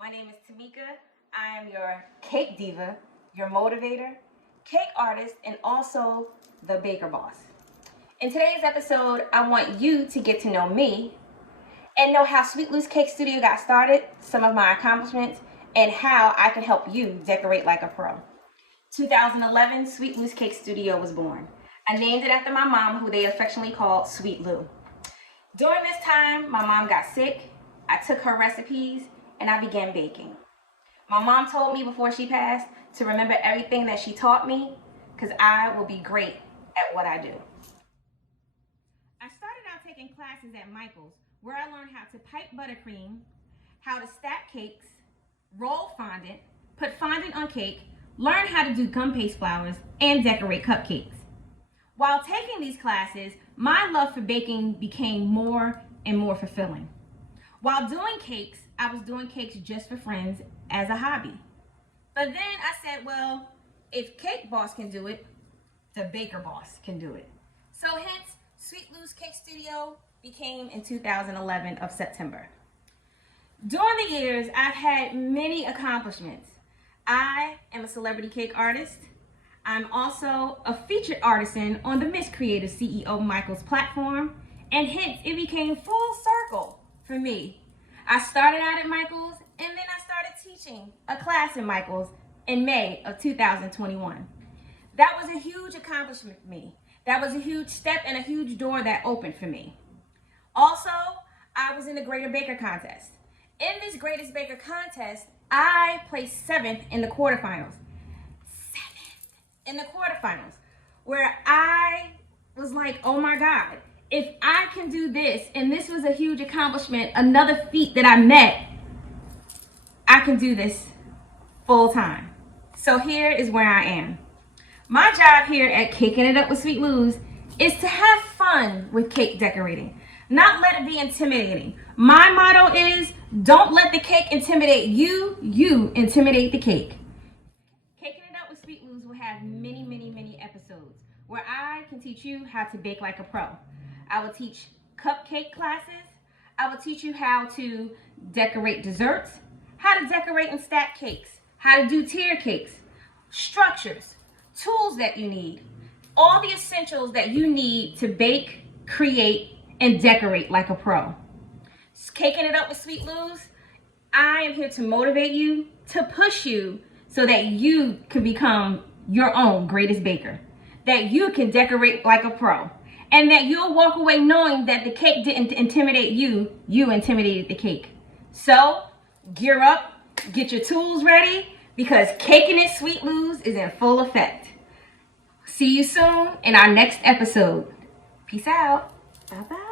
My name is Tomyka. I am your cake diva, your motivator, cake artist, and also the baker boss. In today's episode, I want you to get to know me and know how Sweet Lou's Cake Studio got started, some of my accomplishments, and how I can help you decorate like a pro. 2011, Sweet Lou's Cake Studio was born. I named it after my mom, who they affectionately called Sweet Lou. During this time, my mom got sick. I took her recipes and I began baking. My mom told me before she passed to remember everything that she taught me, because I will be great at what I do. I started out taking classes at Michael's, where I learned how to pipe buttercream, how to stack cakes, roll fondant, put fondant on cake, learn how to do gum paste flowers, and decorate cupcakes. While taking these classes, my love for baking became more and more fulfilling. While doing cakes, I was doing cakes just for friends as a hobby. But then I said, well, if Cake Boss can do it, the Baker Boss can do it. So hence, Sweet Lou's Cake Studio became in 2011 of September. During the years, I've had many accomplishments. I am a celebrity cake artist. I'm also a featured artisan on the Miss Creative CEO Michael's platform, and hence it became full circle for me. I started out at Michael's, and then I started teaching a class in Michael's in May of 2021. That was a huge accomplishment for me. That was a huge step and a huge door that opened for me. Also, I was in the Greater Baker Contest. In this Greatest Baker Contest, I placed 7th in the quarterfinals. 7th in the quarterfinals, where I was like, oh my God, if I can do this, and this was a huge accomplishment, another feat that I met, I can do this full time. So here is where I am. My job here at Caking It Up with Sweet Lou's is to have fun with cake decorating, not let it be intimidating. My motto is, don't let the cake intimidate you, you intimidate the cake. Caking It Up with Sweet Lou's will have many episodes where I can teach you how to bake like a pro. I will teach cupcake classes. I will teach you how to decorate desserts, how to decorate and stack cakes, how to do tier cakes, structures, tools that you need, all the essentials that you need to bake, create, and decorate like a pro. Caking It Up with Sweet Lou's, I am here to motivate you, to push you so that you can become your own greatest baker, that you can decorate like a pro, and that you'll walk away knowing that the cake didn't intimidate you, you intimidated the cake. So, gear up, get your tools ready, because Caking It Sweet Lou's is in full effect. See you soon in our next episode. Peace out. Bye-bye.